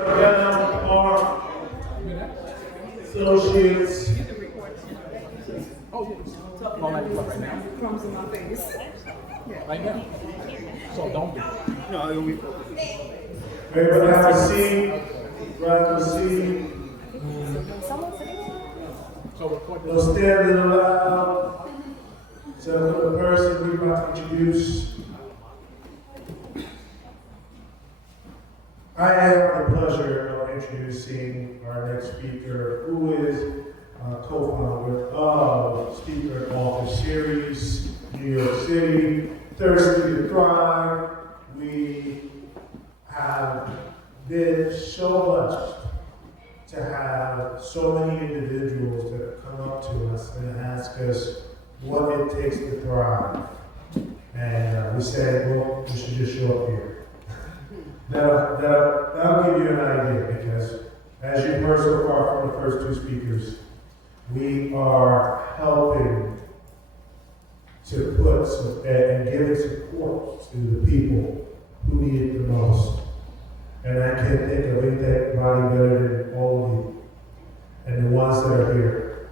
Our associates. Oh, yeah. Well, like what, right now? Crumbs in my face. Right now. So don't do it. No, it'll be. Everybody have a seat. Grab a seat. No standing allowed. So for the person we're about to introduce, I have the pleasure of introducing our next speaker, who is co-founder of Speaker and Author Series, New York City, Thirsty to Thrive. We have been so blessed to have so many individuals that come up to us and ask us what it takes to thrive. And we said, well, we should just show up here. That'll give you an idea, because as you've heard so far from the first two speakers, we are helping to put some, and giving support to the people who need it the most. And I can't think of anybody better than all of you, and the ones that are here,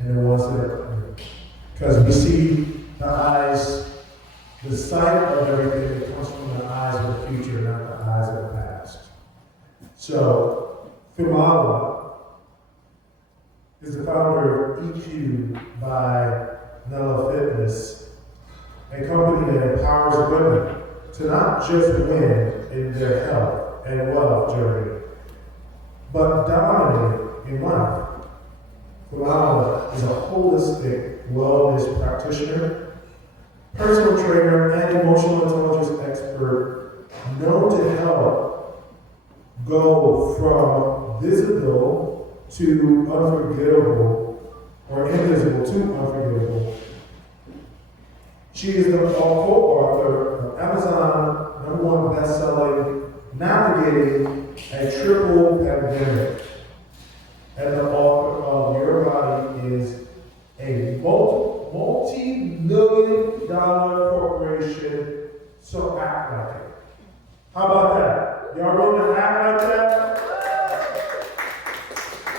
and the ones that are coming. Because we see the eyes, the sight of everything that comes from the eyes of the future, not the eyes of the past. So, Fumala is the founder of EQ by Nella Fitness, a company that empowers women to not just win in their health and wealth journey, but dominate in life. Fumala is a holistic wellness practitioner, personal trainer, and emotional intelligence expert known to help go from visible to unforgettable, or invisible to unforgettable. She is the co-author of Amazon #1 best-selling Navigating a Triple Pandemic, and the author of Your Body is a multi-million-dollar corporation, so act like it. How about that? Y'all willing to act like that?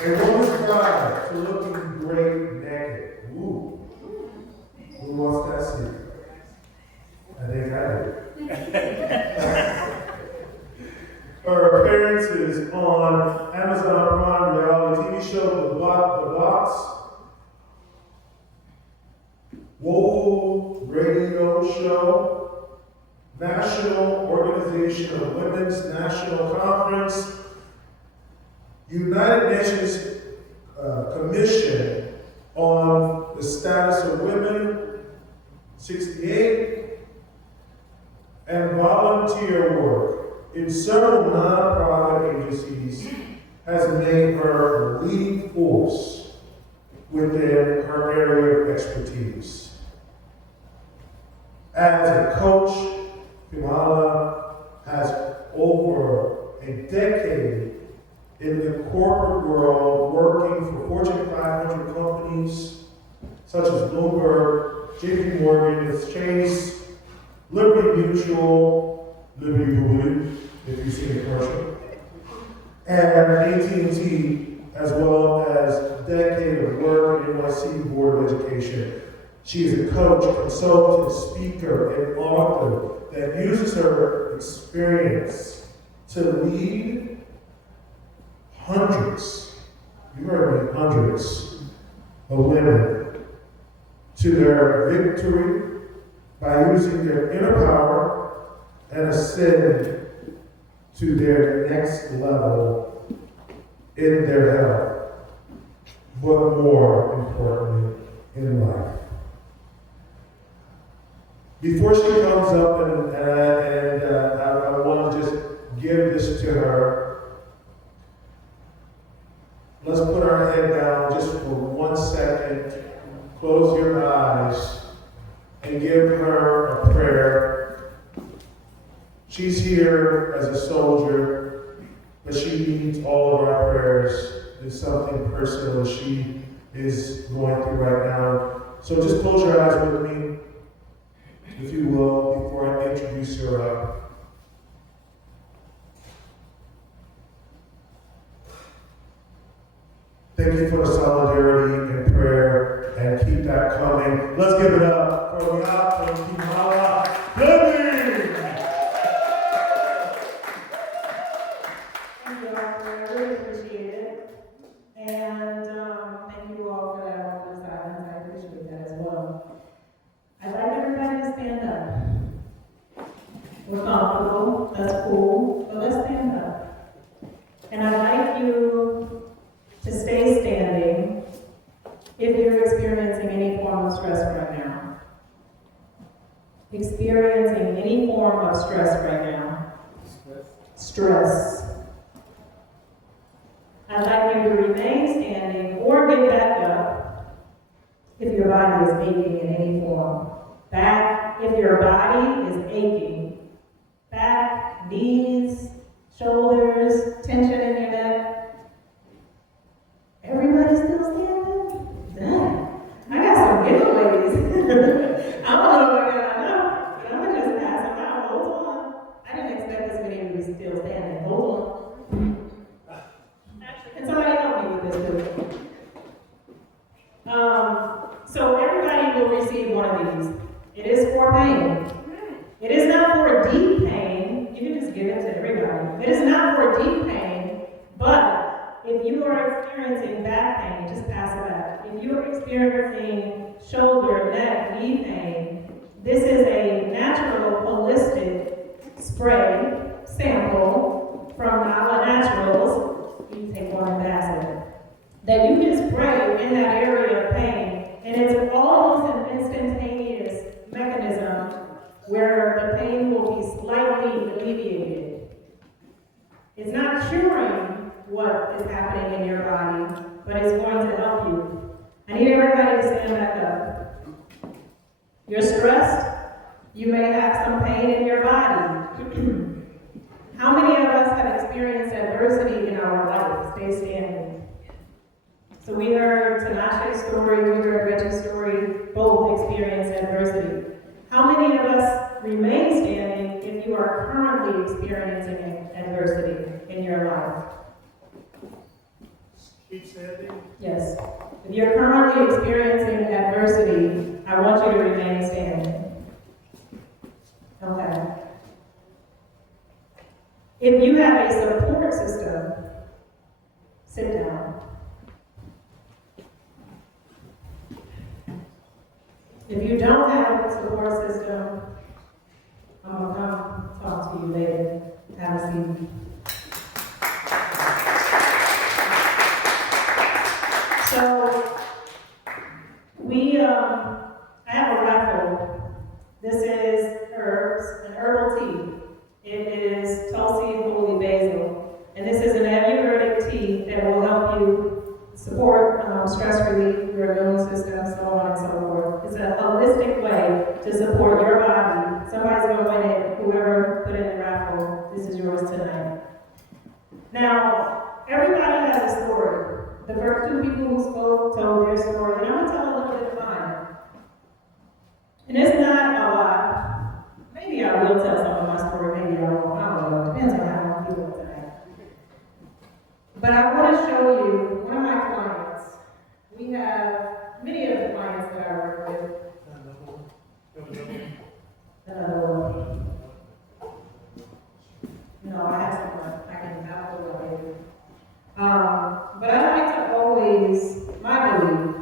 And what is God to looking great naked? Ooh. Who wants that secret? I think I do. Her appearances on Amazon Prime reality TV show The Box, Woeful Radio Show, National Organization of Women's National Conference, United Nations Commission on the Status of Women, 68, and volunteer work in several nonprofit agencies has made her a leading force within her area of expertise. As a coach, Fumala has over a decade in the corporate world working for Fortune 500 companies such as Bloomberg, JP Morgan, Chase, Liberty Mutual, Liberty Blue, if you see the commercial, and AT&T, as well as a decade of work in NYC Board of Education. She is a coach, consultant, speaker, and author that uses her experience to lead hundreds, you heard me, hundreds of women to their victory by using their inner power and ascend to their next level in their health, but more importantly, in life. Before she comes up and I want to just give this to her, let's put our head down just for 1 second, close your eyes, and give her a prayer. She's here as a soldier, but she needs all of our prayers. It's something personal she is going through right now. So just close your eyes with me, if you will, before I introduce her up. Thank you for the solidarity and prayer, and keep that coming. Let's give it up for Yah and Kimala Living. Thank you all, I really appreciate it. And thank you all for that awkward silence. I appreciate that as well. I'd like everybody to stand up. We're comfortable, that's cool, but let's stand up. And I'd like you to stay standing if you're experiencing any form of stress right now. Experiencing any form of stress right now. Stress. I'd like you to remain standing or get back up if your body is aching in any form. Back if your body is aching. Back, knees, shoulders, tension in your neck. Everybody still standing? Dang. I got some giveaways. I don't know if I got enough, but I'm going to just pass them out. Hold on. I didn't expect this many of you still standing. Hold on. Can somebody help me with this, too? So everybody will receive one of these. It is for pain. It is not for deep pain. You can just give it to everybody. It is not for deep pain, but if you are experiencing back pain, just pass it out. If you are experiencing shoulder, neck, knee pain, this is a natural, holistic spray sample from Nala Naturals. You can take one and pass it. That you can spray in that area of pain, and it's almost an instantaneous mechanism where the pain will be slightly alleviated. It's not curing what is happening in your body, but it's going to help you. I need everybody to stand back up. You're stressed. You may have some pain in your body. How many of us have experienced adversity in our life? Stay standing. So we heard Tanasha's story, we heard Reggie's story, both experienced adversity. How many of us remain standing if you are currently experiencing adversity in your life? Keep standing. Yes. If you're currently experiencing adversity, I want you to remain standing. Okay. If you have a support system, sit down. If you don't have a support system, I'm going to come talk to you later. Have a seat. So, I have a raffle. This is herbs, an herbal tea. It is Tulsi Holy Basil. And this is an ayurvedic tea that will help you support stress relief, your immune system, so on and so forth. It's a holistic way to support your body. Somebody's going to win it. Whoever put in the raffle, this is yours tonight. Now, everybody has a story. The first two people who spoke told their story, and I'm going to tell a little bit of mine. And it's not a lot. Maybe I will tell some of my story, maybe I won't. I don't know. It depends on how I feel tonight. But I want to show you one of my clients. We have many of the clients that I work with. No, I have someone. I can have a later. But I like to always, my belief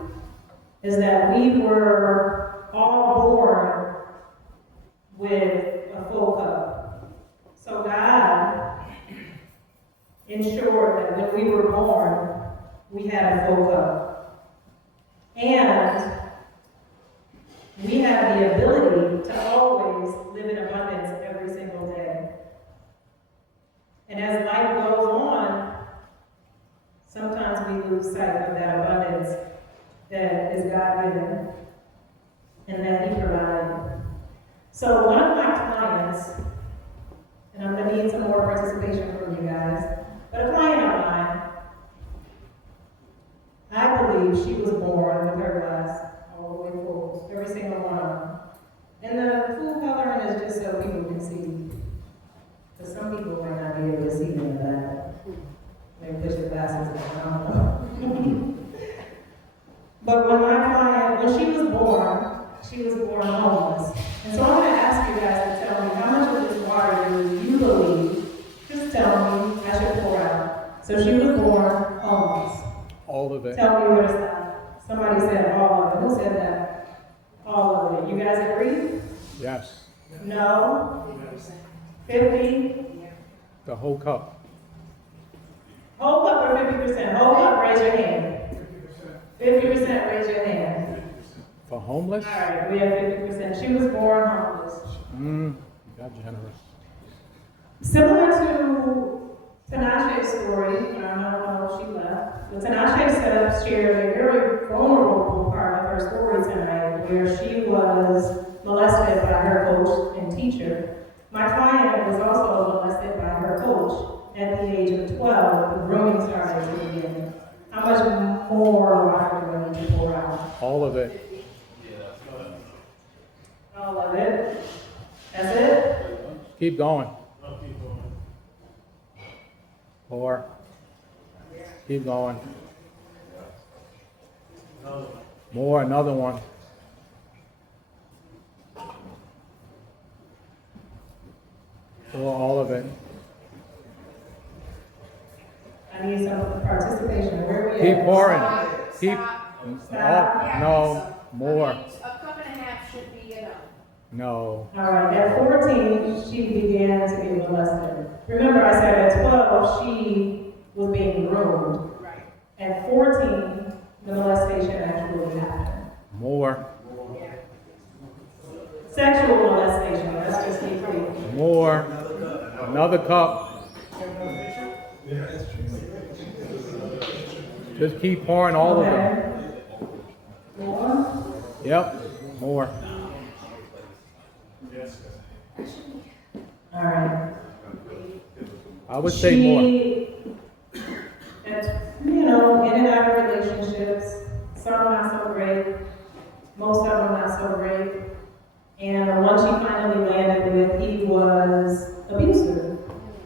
is that we were all born with a full cup. So God ensured that when we were born, we had a full cup. And we have the ability to always live in abundance every single day. And as life goes on, sometimes we lose sight of that abundance that is God-given and that He provided. So one of my clients, and I'm going to need some more participation from you guys, but a client of mine, I believe she was born with her glass all the way full, every single one of them. And the full coloring is just so people can see. Because some people might not be able to see in that. Maybe push the glasses down, I don't know. But when she was born homeless. And so I'm going to ask you guys to tell me how much of this water do you believe? Just tell me, I should pour out. So she was born homeless. All of it. Tell me what is that? Somebody said all of it. Who said that? All of it. You guys agree? Yes. No? 50? The whole cup. Whole cup or 50%? Whole cup, raise your hand. 50% raise your hand. For homeless? All right, we have 50%. She was born homeless. You got generous. Similar to Tinashe's story, I don't know how she left, but Tinashe shared a very vulnerable part of her story tonight, where she was molested by her coach and teacher. My client was also molested by her coach at the age of 12. The grooming started to begin. How much more water do we need to pour out? All of it. All of it. That's it? Keep going. Pour. Keep going. More, another one. Pour all of it. I need some participation. Where are we Keep at? pouring. Stop. Keep. Stop. Oh, no. More. A cup and a half should be enough. No. All right, at 14, she began to be molested. Remember, I said at 12, she was being groomed. Right. At 14, the molestation actually happened. More. Sexual molestation, let's just be clear. More. Another cup. Just keep pouring all of them. More? Yep. More. All right. I would say more. In and out of relationships, some not so great, most of them not so great. And the one she finally landed with, he was abusive.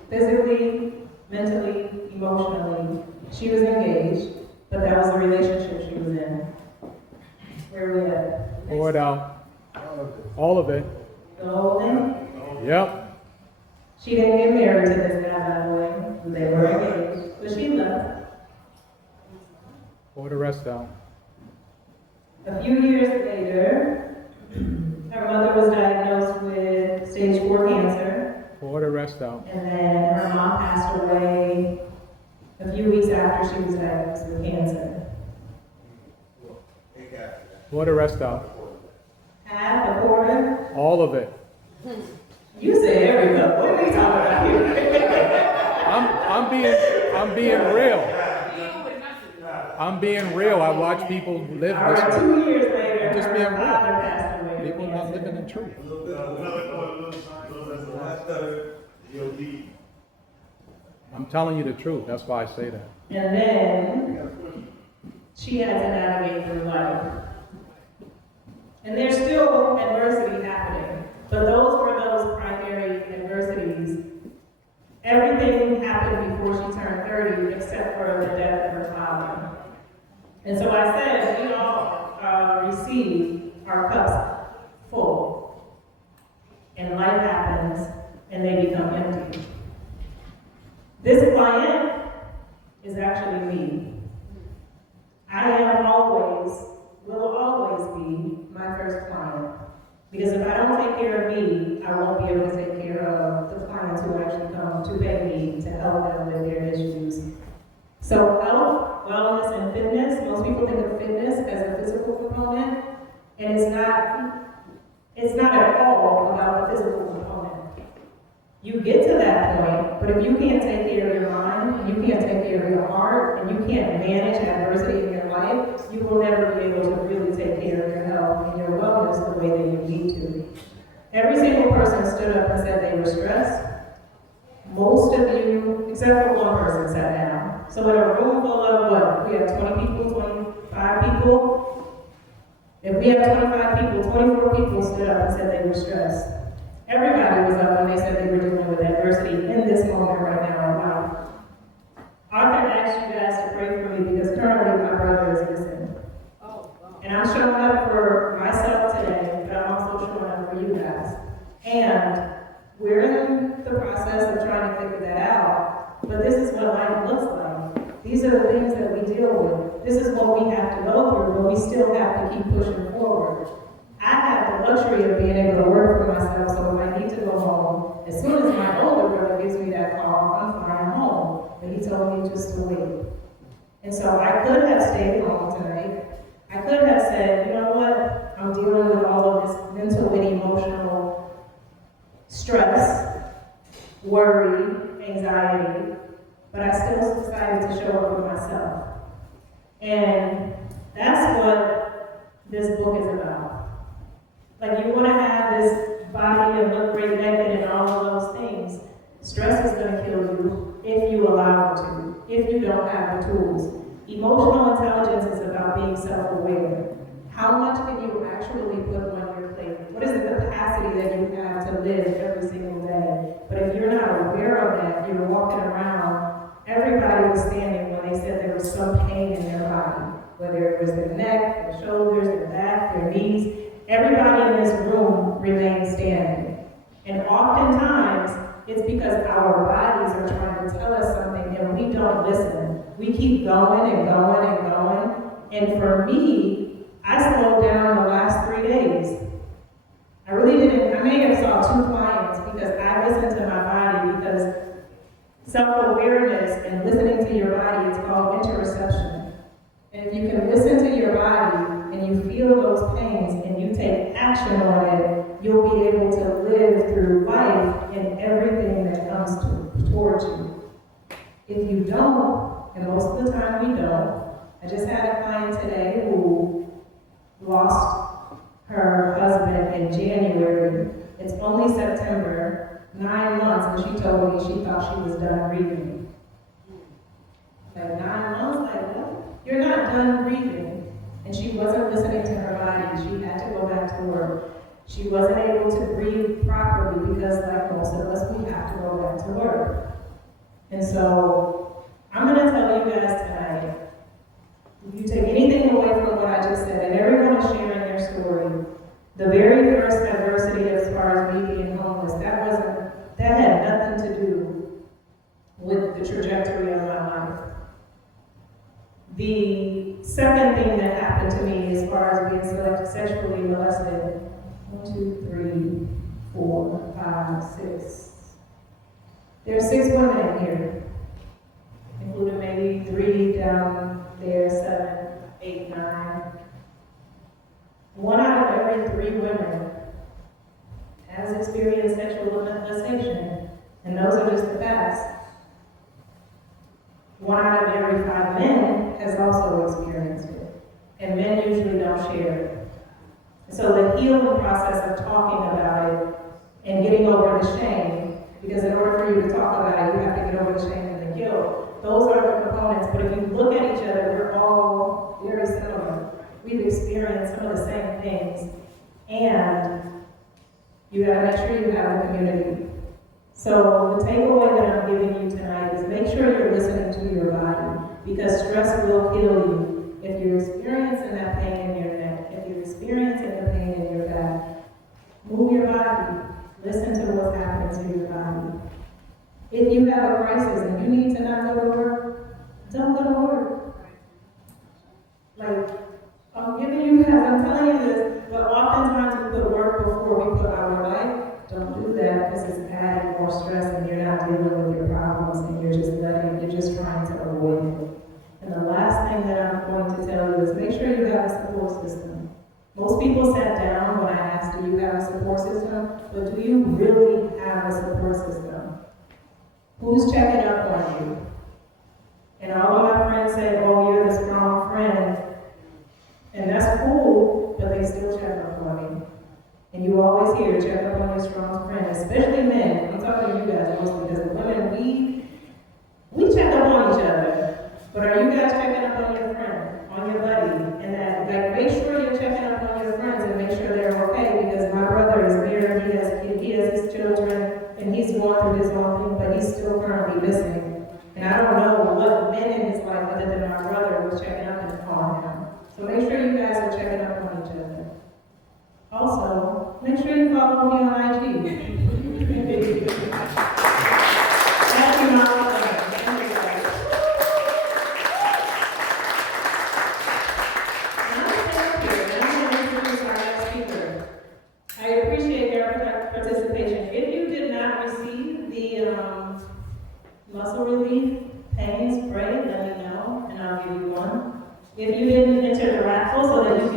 Physically, mentally, emotionally. She was engaged, but that was the relationship she was in. Where are we at? Pour it out. All of it. The whole thing? Yep. She didn't get married to this guy, by the way. They were engaged, but she left. Pour the rest out. A few years later, her mother was diagnosed with stage 4 cancer, Pour the rest out. and then her mom passed away a few weeks after she was diagnosed with cancer. Pour the rest out. Half, a quarter? All of it. You say every cup. What are we talking about here? I'm being real. I'm being real. I watch people live All this right, way. 2 years later, Just her being real. father passed away. with People not cancer. living the truth. I'm telling you the truth. That's why I say that. And then she had to navigate through life. And there's still adversity happening, but those were those primary adversities. Everything happened before she turned 30 except for the death of her father. And so I said, we all receive our cups full. And life happens and they become empty. This client is actually me. I am always, will always be my first client. Because if I don't take care of me, I won't be able to take care of the clients who actually come to pay me to help them with their issues. So health, wellness, and fitness, most people think of fitness as a physical component, and it's not at all about the physical component. You get to that point, but if you can't take care of your mind, and you can't take care of your heart, and you can't manage adversity in your life, you will never be able to really take care of your health and your wellness the way that you need to. Every single person stood up and said they were stressed. Most of you, except for one person, sat down. So in a room full of what? We have 20 people, 25 people? If we have 25 people, 24 people stood up and said they were stressed. Everybody was up when they said they were dealing with adversity in this moment right now in life. Arthur asked you guys to pray for me because currently my brother is missing. Oh. And I'm showing up for myself today, but I'm also showing up for you guys. And we're in the process of trying to figure that out, but this is what life looks like. These are the things that we deal with. This is what we have to go through, but we still have to keep pushing forward. I have the luxury of being able to work for myself, so if I need to go home, as soon as my older brother gives me that call, I'm flying home. But he told me just to wait. And so I could have stayed home tonight. I could have said, you know what, I'm dealing with all of this mental and emotional stress, worry, anxiety, but I still decided to show up for myself. And that's what this book is about. Like, you want to have this body and look great naked and all of those things. Stress is going to kill you if you allow it to, if you don't have the tools. Emotional intelligence is about being self-aware. How much can you actually put on your plate? What is the capacity that you have to live every single day? But if you're not aware of that, you're walking around, everybody was standing when they said there was some pain in their body, whether it was their neck, their shoulders, their back, their knees. Everybody in this room remained standing. And oftentimes, it's because our bodies are trying to tell us something and we don't listen. We keep going and going and going. And for me, I slowed down the last 3 days. I really didn't, I may have saw 2 clients because I listened to my body, because self-awareness and listening to your body, it's called interoception. And if you can listen to your body and you feel those pains and you take action on it, you'll be able to live through life and everything that comes towards you. If you don't, and most of the time we don't, I just had a client today who lost her husband in January. It's only September, 9 months, and she told me she thought she was done grieving. Like 9 months, like what? You're not done grieving. And she wasn't listening to her body. She had to go back to work. She wasn't able to breathe properly because, like most of us, we have to go back to work. And so, I'm going to tell you guys tonight, if you take anything away from what I just said, and everyone is sharing their story, the very first adversity as far as me being homeless, that had nothing to do with the trajectory of my life. The second thing that happened to me as far as being sexually molested, 1, 2, 3, 4, 5, 6. There's 6 women in here, including maybe 3 down there, 7, 8, 9. 1 out of every 3 women has experienced sexual molestation, and those are just the facts. 1 out of every 5 men has also experienced it, and men usually don't share it. So the healing process of talking about it and getting over the shame, because in order for you to talk about it, you have to get over the shame and the guilt. Those are the components, but if you look at each other, we're all very similar. We've experienced some of the same things, and you gotta make sure you have a community. So the takeaway that I'm giving you tonight is make sure you're listening to your body, because stress will kill you. If you're experiencing that pain in your neck, if you're experiencing the pain in your back, move your body. Listen to what's happening to your body. If you have a crisis and you need to not go to work, don't go to work. Like, I'm giving you guys, I'm telling you this, but oftentimes we put work before we put our life. Don't do that, because it's adding more stress and you're not dealing with your problems and you're just trying to avoid it. And the last thing that I'm going to tell you is make sure you have a support system. Most people sat down when I asked, do you have a support system? But do you really have a support system? Who's checking up on you? And all of my friends say, oh, you're the strong friend. And that's cool, but they still check up on me. And you always hear, check up on your strong friend, especially men. I'm talking to you guys mostly, because women, we check up on each other. But are you guys checking up on your friend, on your buddy? And that, like, make sure you're checking up on your friends and make sure they're okay, because my brother is married, he has his children, and he's going through his own thing, but he's still currently missing. And I don't know what men in his life other than my brother was checking up on him. So make sure you guys are checking up follow me on IG. Thank you, Mama. I appreciate your participation. If you did not receive the muscle relief pain spray, let me know, and I'll give you one. If you didn't enter the raffle so that you can